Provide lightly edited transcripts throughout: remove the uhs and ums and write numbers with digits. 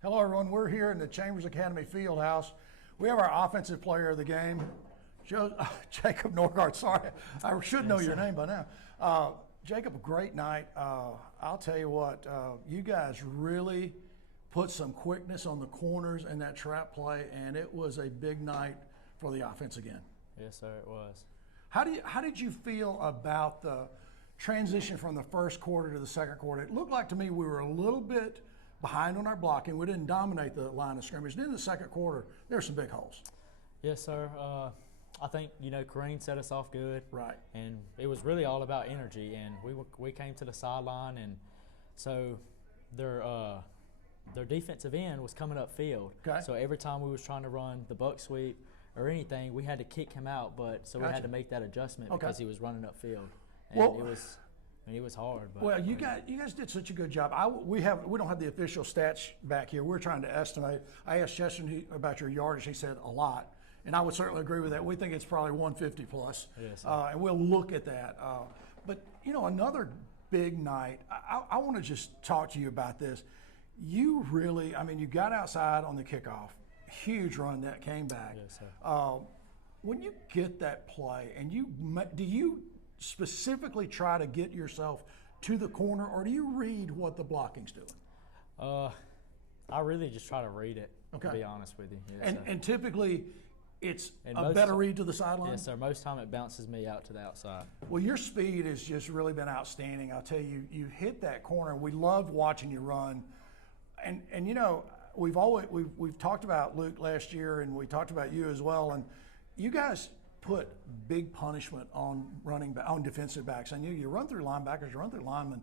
Hello, everyone. We're here in the Chambers Academy Fieldhouse. We have our offensive player of the game, Jacob Norgard. Sorry, I should know your name by now. Jacob, a great night. I'll tell you what, you guys really put some quickness on the corners in that trap play, and it was a big night for the offense again. Yes, sir, it was. How did you feel about the transition from the first quarter to the second quarter? It looked like to me we were a little bit behind on our blocking. We didn't dominate the line of scrimmage. Then in the second quarter, there were some big holes. Yes, sir. I think, Kareem set us off good. Right. And it was really all about energy. And we came to the sideline, and so their defensive end was coming up field. Okay. So every time we was trying to run the buck sweep or anything, we had to kick him out. But so we had to make that adjustment because he was running up field. And it was hard. But, well, you guys did such a good job. We don't have the official stats back here. We're trying to estimate. I asked Chester about your yardage. He said a lot, and I would certainly agree with that. We think it's probably 150 plus, yes, and we'll look at that. But another big night. I want to just talk to you about this. You really, you got outside on the kickoff, huge run that came back. Yes, sir. When you get that play, and do you specifically try to get yourself to the corner, or do you read what the blocking's doing? I really just try to read it, to be honest with you. Yes, and typically it's a better read to the sideline? Yes, sir. Most time it bounces me out to the outside. Well, your speed has just really been outstanding. I'll tell you, you hit that corner. We loved watching you run. And we've talked about Luke last year, and we talked about you as well, and you guys put big punishment on defensive backs. And you run through linebackers, you run through linemen,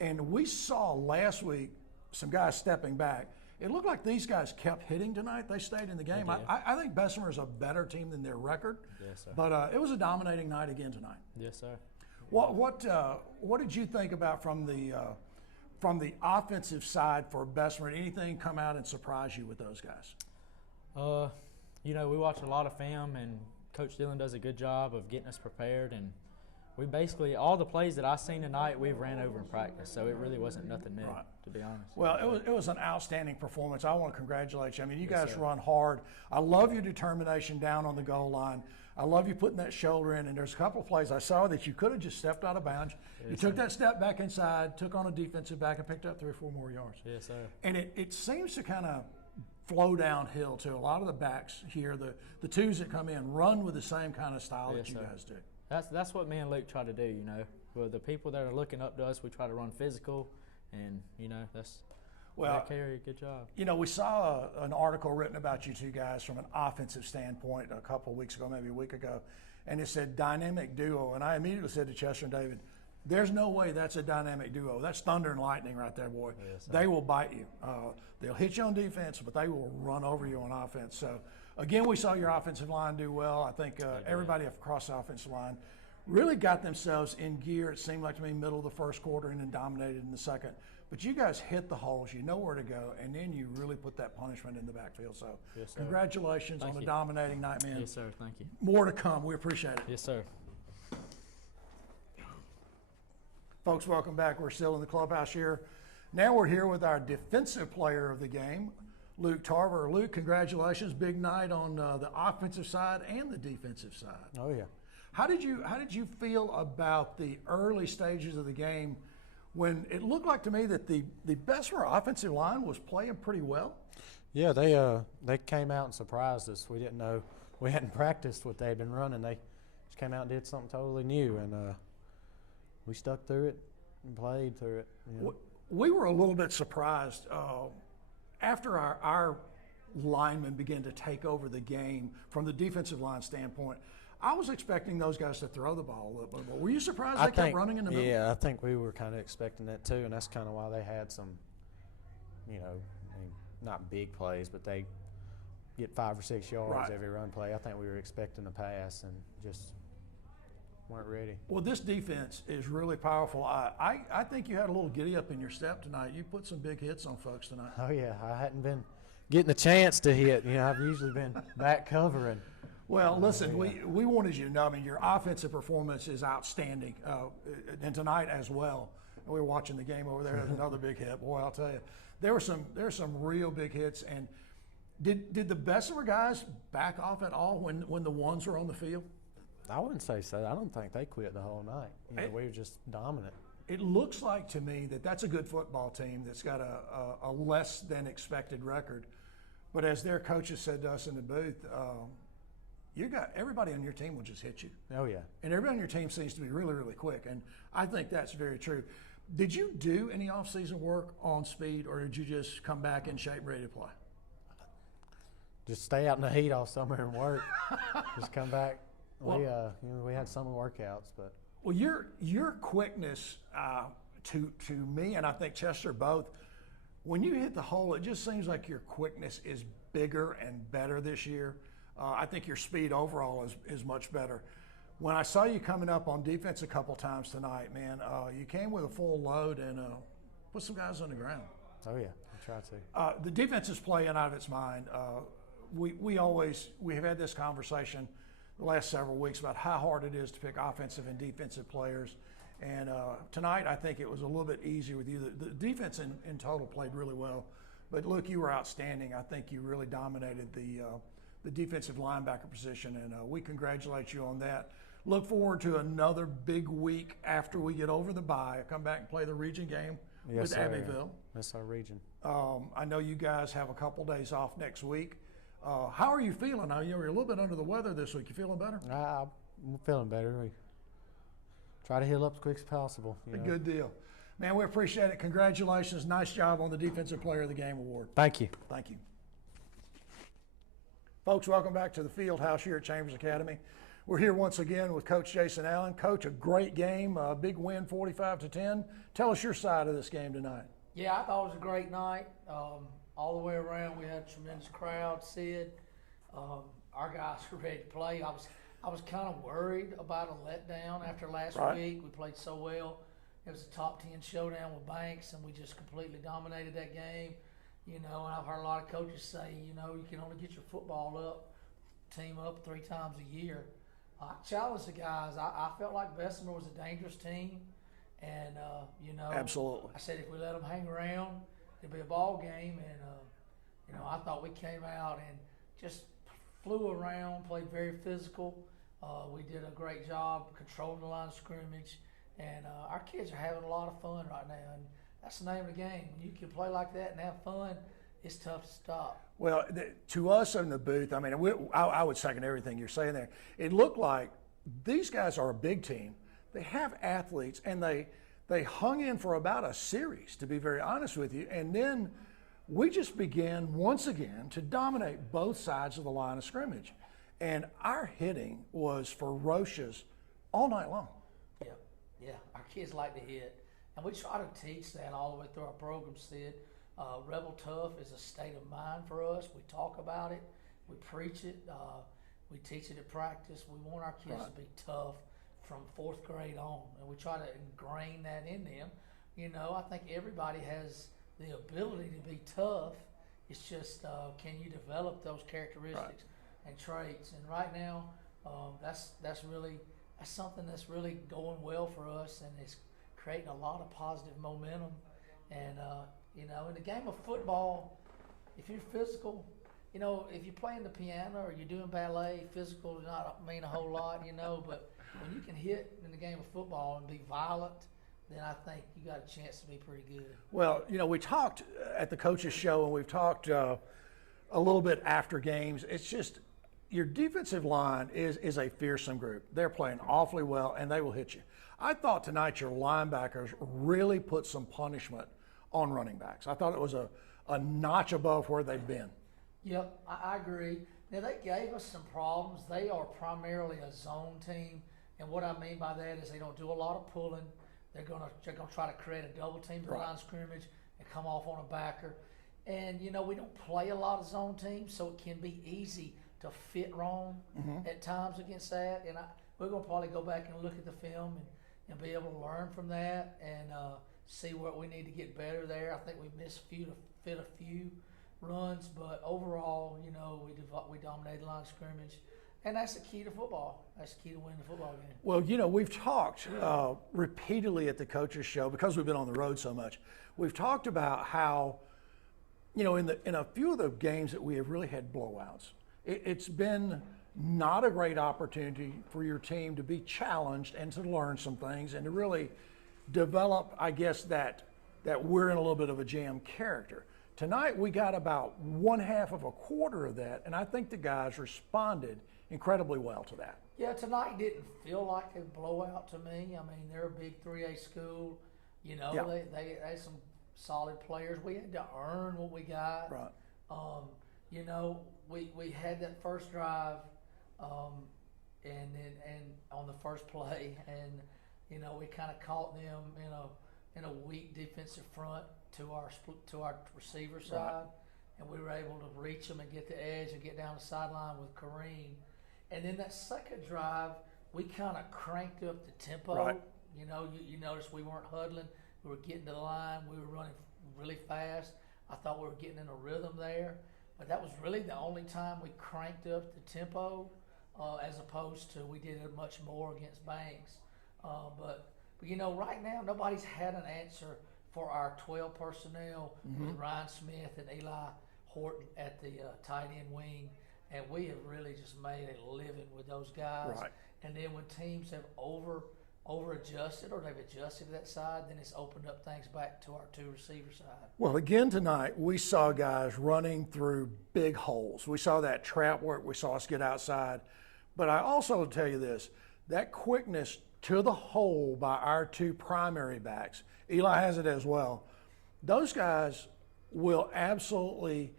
and we saw last week some guys stepping back. It looked like these guys kept hitting tonight. They stayed in the game. I think Bessemer is a better team than their record. Yes, sir. But it was a dominating night again tonight. Yes, sir. What did you think about from the offensive side for Bessemer? Did anything come out and surprise you with those guys? We watch a lot of film, and Coach Dillon does a good job of getting us prepared, and we basically, all the plays that I seen tonight, we've ran over in practice, so it really wasn't nothing new, to be honest. Well, it was an outstanding performance. I want to congratulate you. You guys run hard. I love your determination down on the goal line. I love you putting that shoulder in, and there's a couple of plays I saw that you could have just stepped out of bounds. Yes, you took that step back inside, took on a defensive back, and picked up 3 or 4 more yards. Yes, sir. And it seems to kind of flow downhill too. A lot of the backs here, the twos that come in, run with the same kind of style that you guys do. That's what me and Luke try to do, With the people that are looking up to us, we try to run physical, and, that's carry a good job. We saw an article written about you two guys from an offensive standpoint a couple of weeks ago, maybe a week ago, and it said dynamic duo. And I immediately said to Chester and David, there's no way that's a dynamic duo. That's thunder and lightning right there, boy. Yes, they will bite you. They'll hit you on defense, but they will run over you on offense. So, again, we saw your offensive line do well. I think everybody across the offensive line really got themselves in gear. It seemed like to me middle of the first quarter and then dominated in the second. But you guys hit the holes. You know where to go, and then you really put that punishment in the backfield. So, yes, sir. Congratulations on a dominating night, man. Yes, sir. Thank you. More to come. We appreciate it. Yes, sir. Folks, welcome back. We're still in the clubhouse here. Now we're here with our defensive player of the game, Luke Tarver. Luke, congratulations. Big night on the offensive side and the defensive side. Oh, yeah. How did you feel about the early stages of the game when it looked like to me that the Bessemer offensive line was playing pretty well? Yeah, they came out and surprised us. We didn't know. We hadn't practiced what they had been running. They just came out and did something totally new, and we stuck through it and played through it. We were a little bit surprised after our linemen began to take over the game from the defensive line standpoint. I was expecting those guys to throw the ball a little bit more. Were you surprised they kept running in the middle? Yeah, I think we were kind of expecting that too, and that's kind of why they had some, not big plays, but they get 5 or 6 yards every run play. I think we were expecting a pass and just weren't ready. Well, this defense is really powerful. I think you had a little giddy up in your step tonight. You put some big hits on folks tonight. Oh, yeah. I hadn't been getting the chance to hit. I've usually been back covering. Well, listen, we wanted you to know, your offensive performance is outstanding, and tonight as well. We were watching the game over there. There's another big hit. Boy, I'll tell you. there were some real big hits. And did the Bessemer guys back off at all when the ones were on the field? I wouldn't say so. I don't think they quit the whole night. We were just dominant. It looks like to me that that's a good football team that's got a less than expected record. But as their coaches said to us in the booth, you got everybody on your team will just hit you. Oh, yeah. And everybody on your team seems to be really, really quick. And I think that's very true. Did you do any off-season work on speed, or did you just come back in shape, ready to play? Just stay out in the heat all summer and work. Just come back. Well, we had summer workouts, but. Well, your quickness to me, and I think Chester both, when you hit the hole, it just seems like your quickness is bigger and better this year. I think your speed overall is much better. When I saw you coming up on defense a couple times tonight, man, you came with a full load and put some guys on the ground. Oh, yeah, I try to. The defense is playing out of its mind. We have had this conversation the last several weeks about how hard it is to pick offensive and defensive players. And tonight, I think it was a little bit easier with you. The defense in total played really well. But, Luke, you were outstanding. I think you really dominated the defensive linebacker position, and we congratulate you on that. Look forward to another big week after we get over the bye. Come back and play the region game with Abbeville. That's our region. I know you guys have a couple days off next week. How are you feeling? Now, you're a little bit under the weather this week. You feeling better? I'm feeling better. We try to heal up as quick as possible. Good deal. Man, we appreciate it. Congratulations. Nice job on the Defensive Player of the Game award. Thank you. Thank you. Folks, welcome back to the Field House here at Chambers Academy. We're here once again with Coach Jason Allen. Coach, a great game, a big win, 45-10. Tell us your side of this game tonight. Yeah, I thought it was a great night. All the way around, we had a tremendous crowd. Sid, our guys were ready to play. I was kind of worried about a letdown after last week. We played so well. It was a top 10 showdown with Banks, and we just completely dominated that game. You know, and I've heard a lot of coaches say, you know, you can only get your team up 3 times a year. I challenged the guys. I felt like Bessemer was a dangerous team, and you know, absolutely. I said if we let them hang around, it'd be a ball game, and you know, I thought we came out and just flew around, played very physical. We did a great job controlling the line of scrimmage, and our kids are having a lot of fun right now. And that's the name of the game. When you can play like that and have fun, it's tough to stop. Well, to us in the booth, I mean, I would second everything you're saying there. It looked like these guys are a big team. They have athletes, and they hung in for about a series, to be very honest with you. And then we just began once again to dominate both sides of the line of scrimmage. And our hitting was ferocious all night long. Yeah, our kids like to hit. And we try to teach that all the way through our program, Sid. Rebel Tough is a state of mind for us. We talk about it. We preach it. We teach it at practice. We want our kids to be tough from 4th grade on. And we try to ingrain that in them. You know, I think everybody has the ability to be tough. It's just, can you develop those characteristics and traits? And right now, that's something that's really going well for us, and it's creating a lot of positive momentum. And, you know, in the game of football, if you're physical, you know, if you're playing the piano or you're doing ballet, physical does not mean a whole lot, you know, but when you can hit in the game of football and be violent, then I think you got a chance to be pretty good. Well, you know, we talked at the coaches show, and we've talked a little bit after games. It's just your defensive line is a fearsome group. They're playing awfully well, and they will hit you. I thought tonight your linebackers really put some punishment on running backs. I thought it was a notch above where they've been. Yep, I agree. Now, they gave us some problems. They are primarily a zone team, and what I mean by that is they don't do a lot of pulling. They're gonna try to create a double team to the line of scrimmage and come off on a backer. And, you know, we don't play a lot of zone teams, so it can be easy to fit wrong at times against that. And we're going to probably go back and look at the film and be able to learn from that and see what we need to get better there. I think we missed fit a few runs, but overall, you know, we dominated the line of scrimmage. And that's the key to football. That's the key to winning the football game. Well, you know, we've talked repeatedly at the coaches show, because we've been on the road so much, we've talked about how in a few of the games that we have really had blowouts, it's been not a great opportunity for your team to be challenged and to learn some things and to really develop, I guess, that we're in a little bit of a jam character. Tonight we got about 1/2 of a quarter of that, and I think the guys responded incredibly well to that. Yeah, tonight didn't feel like a blowout to me. I mean, they're a big 3A school. You know, Yeah. they had some solid players. We had to earn what we got. Right. You know, we had that first drive, and on the first play, and you know, we kind of caught them in a weak defensive front to our receiver side, and we were able to reach them and get the edge and get down the sideline with Kareem. And then that second drive, we kind of cranked up the tempo. Right. You know, you noticed we weren't huddling. We were getting to the line. We were running really fast. I thought we were getting in a rhythm there. But that was really the only time we cranked up the tempo, as opposed to we did it much more against Banks. But you know, right now nobody's had an answer for our 12 personnel with Ryan Smith and Eli Horton at the tight end wing. And we have really just made a living with those guys. Right. And then when teams have over adjusted or they've adjusted to that side, then it's opened up things back to our 2 receiver side. Well, again tonight, we saw guys running through big holes. We saw that trap work. We saw us get outside. But I also tell you this, that quickness to the hole by our 2 primary backs, Eli has it as well. Those guys will absolutely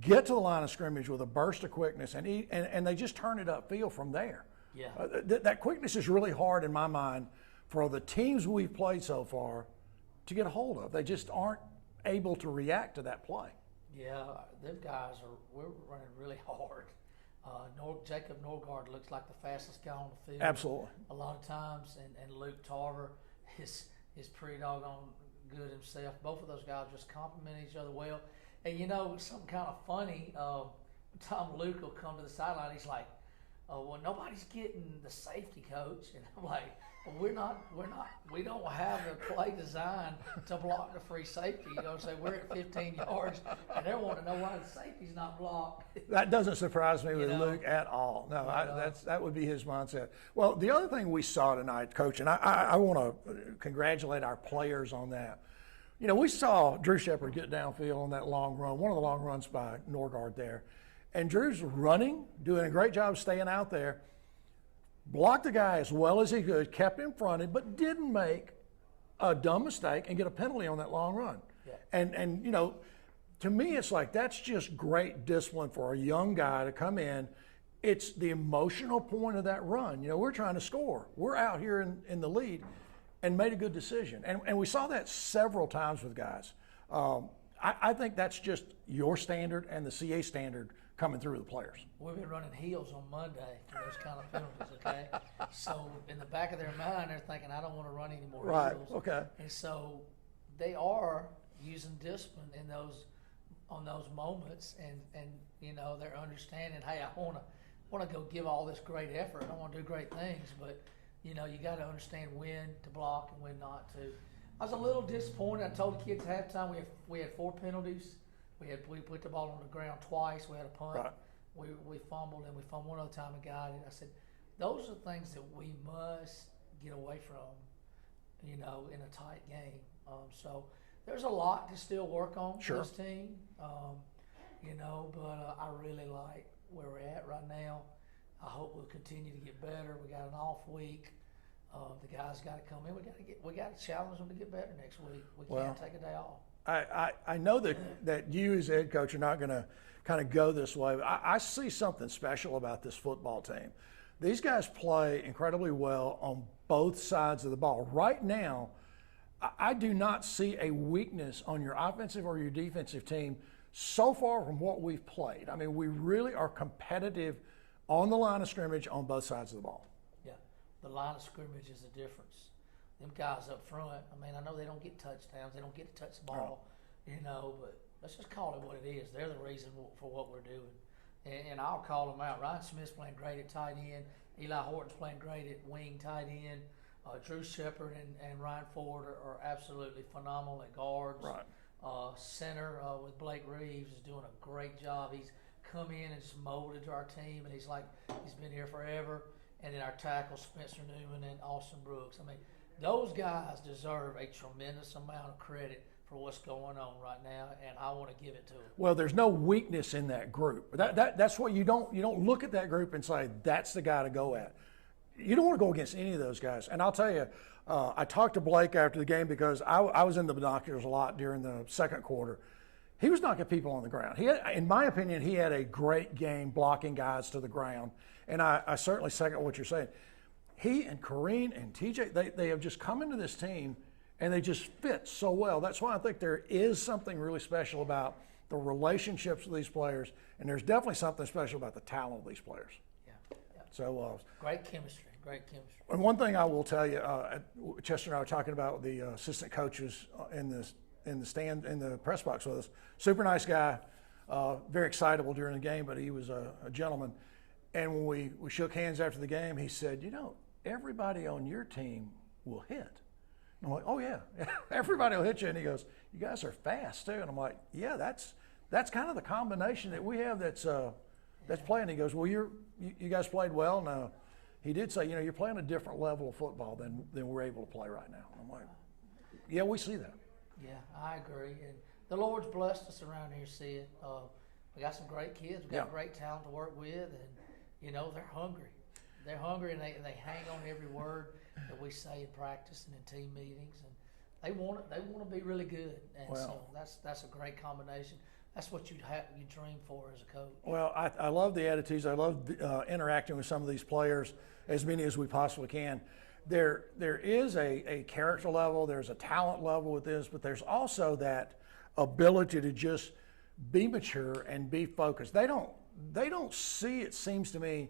get to the line of scrimmage with a burst of quickness, and they just turn it upfield from there. Yeah. That quickness is really hard in my mind for the teams we've played so far to get a hold of. They just aren't able to react to that play. Yeah, them guys we're running really hard. Jacob Norgard looks like the fastest guy on the field. Absolutely. A lot of times, and Luke Tarver is pretty doggone good himself. Both of those guys just complement each other well. And you know, something kind of funny, Tom Luke will come to the sideline, he's like, well, nobody's getting the safety coach. And I'm like, well, we don't have a play designed to block the free safety. You know, so we're at 15 yards, and they're wanting to know why the safety's not blocked. That doesn't surprise me with know? Luke at all. No, that would be his mindset. Well, the other thing we saw tonight, Coach, and I want to congratulate our players on that. You know, we saw Drew Shepard get downfield on that long run, one of the long runs by Norgard there. And Drew's running, doing a great job staying out there, blocked the guy as well as he could, kept him fronted, but didn't make a dumb mistake and get a penalty on that long run. Yeah. And you know, to me, it's like that's just great discipline for a young guy to come in. It's the emotional point of that run. You know, we're trying to score. We're out here in the lead and made a good decision. And we saw that several times with guys. I think that's just your standard and the CA standard coming through with the players. We've been running heels on Monday for those kind of penalties, okay? So in the back of their mind, they're thinking, I don't want to run any more Right, heels. okay. And so they are using discipline on those moments, and you know, they're understanding, hey, I want to go give all this great effort. I want to do great things, but you know, you got to understand when to block and when not to. I was a little disappointed. I told the kids at halftime we had 4 penalties. We put the ball on the ground twice. We had a punt. Right. We fumbled, and we fumbled one other time and got it. I said, those are things that we must get away from, you know, in a tight game. So there's a lot to still work on Sure. this team, you know, but I really like where we're at right now. I hope we'll continue to get better. We got an off week. The guys got to come in. We got to challenge them to get better next week. We can't take a day off. I know that you as head coach are not going to kind of go this way, but I see something special about this football team. These guys play incredibly well on both sides of the ball. Right now, I do not see a weakness on your offensive or your defensive team so far from what we've played. I mean, we really are competitive on the line of scrimmage on both sides of the ball. Yeah, the line of scrimmage is the difference. Them guys up front, I mean, I know they don't get touchdowns, they don't get to touch the ball, you know, but let's just call it what it is. They're the reason for what we're doing. And I'll call them out. Ryan Smith's playing great at tight end. Eli Horton's playing great at wing tight end. Drew Shepard and Ryan Ford are absolutely phenomenal at guards. Right. center with Blake Reeves is doing a great job. He's come in and just molded to our team, and he's been here forever. And then our tackles, Spencer Newman and Austin Brooks. I mean, those guys deserve a tremendous amount of credit for what's going on right now, and I want to give it to them. Well, there's no weakness in that group. That's what you don't look at that group and say that's the guy to go at. You don't want to go against any of those guys. And I'll tell you, I talked to Blake after the game because I was in the binoculars a lot during the second quarter. He was knocking people on the ground. In my opinion, he had a great game blocking guys to the ground. And I certainly second what you're saying. He and Kareem and TJ, they have just come into this team and they just fit so well. That's why I think there is something really special about the relationships with these players, and there's definitely something special about the talent of these players. Yeah. So great chemistry. And one thing I will tell you, Chester and I were talking about the assistant coaches in the stand in the press box with us. Super nice guy, very excitable during the game, but he was a gentleman. And when we shook hands after the game, he said, everybody on your team will hit. And I'm like, oh yeah, everybody will hit you. And he goes, you guys are fast too. And I'm like, yeah, that's kind of the combination that we have that's playing. He goes, well, you guys played well. No, he did say, you're playing a different level of football than we're able to play right now. And I'm like, yeah, we see that. Yeah, I agree. And the Lord's blessed us around here, Sid. We got some great kids. We got great talent to work with, and they're hungry. They're hungry, and they hang on every word that we say in practice and in team meetings, and they want to be really good. And so that's a great combination. That's what you dream for as a coach. Well, I love the attitudes. I love interacting with some of these players, as many as we possibly can. There is a character level, there's a talent level with this, but there's also that ability to just be mature and be focused. They don't see, it seems to me,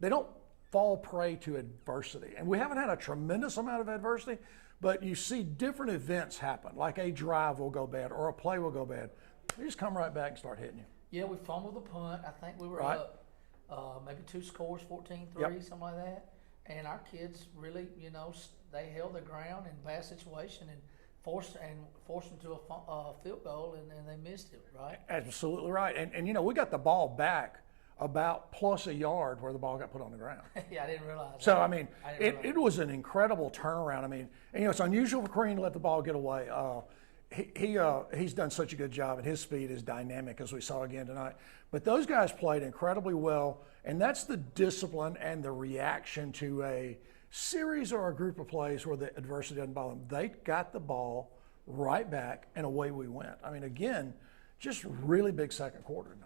they don't fall prey to adversity. And we haven't had a tremendous amount of adversity, but you see different events happen, like a drive will go bad or a play will go bad. They just come right back and start hitting you. Yeah, we fumbled the punt. I think we were up maybe 2 scores, 14-3, something like that. And our kids really, they held their ground in a bad situation and forced them to a field goal, and they missed it, right? Absolutely right. And we got the ball back about plus a yard where the ball got put on the ground. Yeah, I didn't realize that. So, it was an incredible turnaround. And it's unusual for Kareem to let the ball get away. He's done such a good job, and his speed is dynamic, as we saw again tonight. But those guys played incredibly well, and that's the discipline and the reaction to a series or a group of plays where the adversity doesn't bother them. They got the ball right back, and away we went. Again, just really big second quarter tonight.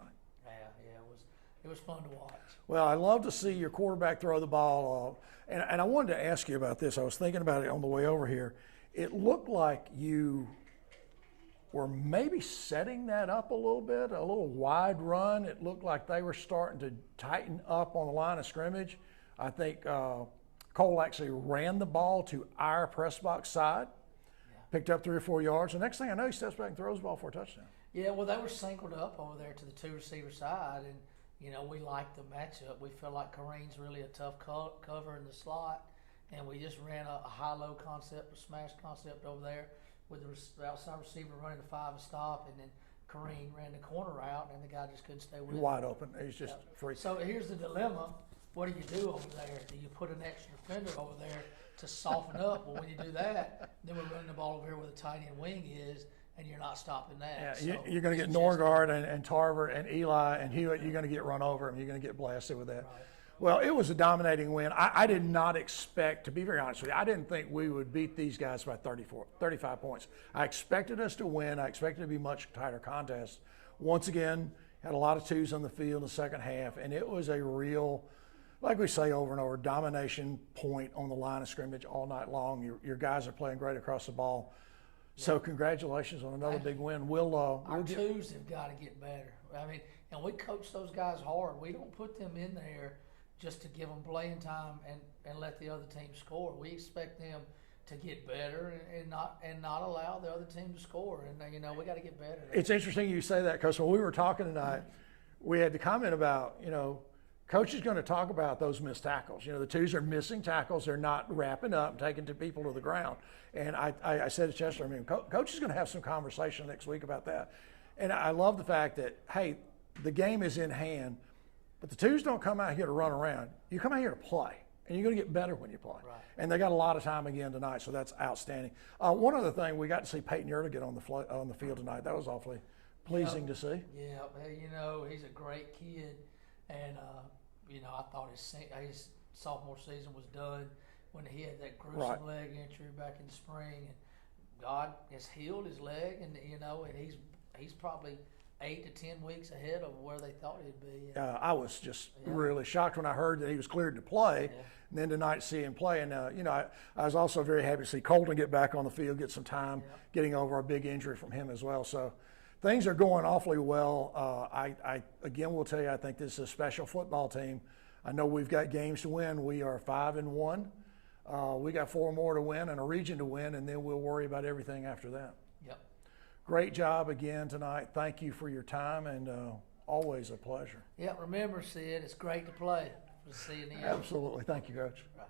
It was fun to watch. Well, I love to see your quarterback throw the ball. And I wanted to ask you about this. I was thinking about it on the way over here. It looked like you were maybe setting that up a little bit, a little wide run. It looked like they were starting to tighten up on the line of scrimmage. I think Cole actually ran the ball to our press box side, picked up 3 or 4 yards. The next thing I know, he steps back and throws the ball for a touchdown. Yeah, well, they were singled up over there to the 2 receiver side, and we like the matchup. We feel like Kareem's really a tough cover in the slot, and we just ran a high-low concept, a smash concept over there with the outside receiver running the 5 and stop, and then Kareem ran the corner route, and the guy just couldn't stay with him. Wide open. He's just free. So here's the dilemma. What do you do over there? Do you put an extra defender over there to soften up? Well, when you do that, then we're running the ball over here where the tight end wing is, and you're not stopping that. Yeah, you're going to get Norgard and Tarver and Eli and Hewitt. You're going to get run over, and you're going to get blasted with that. Right. Well, it was a dominating win. I did not expect, to be very honest with you, I didn't think we would beat these guys by 35 points. I expected us to win. I expected it to be much tighter contest. Once again, had a lot of twos on the field in the second half, and it was a real, like we say over and over, domination point on the line of scrimmage all night long. Your guys are playing great across the ball. So congratulations on another big win. Our twos have got to get better. And we coach those guys hard. We don't put them in there just to give them playing time and let the other team score. We expect them to get better and not allow the other team to score. And we got to get better. It's interesting you say that, because when we were talking tonight, we had the comment about Coach is going to talk about those missed tackles. The twos are missing tackles. They're not wrapping up and taking two people to the ground. And I said to Chester, Coach is going to have some conversation next week about that. And I love the fact that, hey, the game is in hand, but the twos don't come out here to run around. You come out here to play, and you're going to get better when you play. Right. And they got a lot of time again tonight, so that's outstanding. One other thing, we got to see Peyton Yerta get on the field tonight. That was awfully pleasing to see. Yeah, he's a great kid, and I thought his sophomore season was done when he had that gruesome leg injury back in the spring, and God has healed his leg, and he's probably 8 to 10 weeks ahead of where they thought he'd be. I was just really shocked when I heard that he was cleared to play, and then tonight to see him play. And I was also very happy to see Colton get back on the field, get some time, getting over a big injury from him as well. So things are going awfully well. I again will tell you, I think this is a special football team. I know we've got games to win. We are 5-1. We got 4 more to win and a region to win, and then we'll worry about everything after that. Yep. Great job again tonight. Thank you for your time, and always a pleasure. Yeah, remember, Sid, it's great to play. We'll see you in the end. Absolutely. Thank you, Coach. Right.